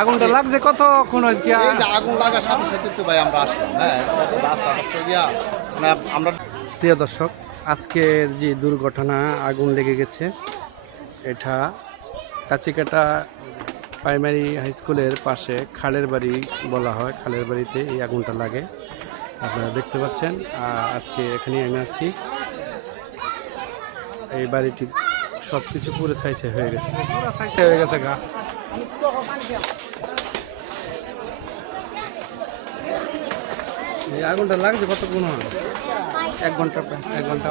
আগুনটা লাগছে কতক্ষণ হয়েছে কি? এই যে আগুন লাগার সাথে সাথে তো ভাই আমরা আসলাম। হ্যাঁ, রাস্তাটা তো মানে আমরা। প্রিয় দর্শক, আজকের যে দুর্ঘটনা, আগুন লেগে গেছে, এটা কাছিকাটা প্রাইমারি হাই স্কুলের পাশে খালের বাড়ি বলা হয়। খালের বাড়িতে এই আগুনটা লাগে, আপনারা দেখতে পাচ্ছেন। আজকে এখানে আমি আছি। এই বাড়িটি সব কিছু পুরো সাইজে হয়ে গেছে, পুরো সাইজে হয়ে গেছে গা। এই আগুনটা লাগছে কতক্ষণ হয়? 1 ঘন্টা, প্রায় 1 ঘন্টা।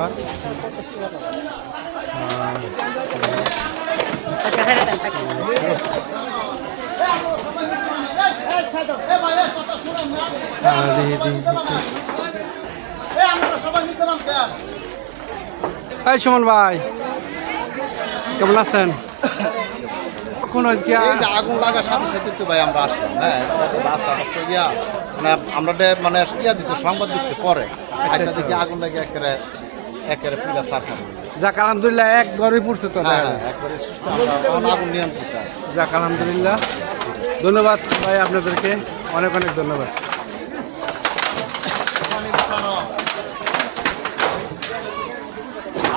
এই সুমন ভাই, কেমন আছেন? কখন হয়েছে কি? এই যে আগুন লাগার সাথে সাথে তো ভাই আমরা আসলাম। হ্যাঁ, রাস্তাটা তো মানে আমরা মানে দিচ্ছে, সংবাদ দিচ্ছে পরে। আচ্ছা, দেখি আগুন লাগে একেবারে পুরা সারখান হয়ে গেছে। যাক আলহামদুলিল্লাহ, এক ঘরে পড়ছে তো। হ্যাঁ, একবারে আগুন নিয়ন্ত্রিত। যাক আলহামদুলিল্লাহ, ধন্যবাদ ভাই আপনাদেরকে, অনেক অনেক ধন্যবাদ।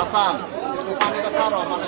আসাম পানিটা সারো, মানে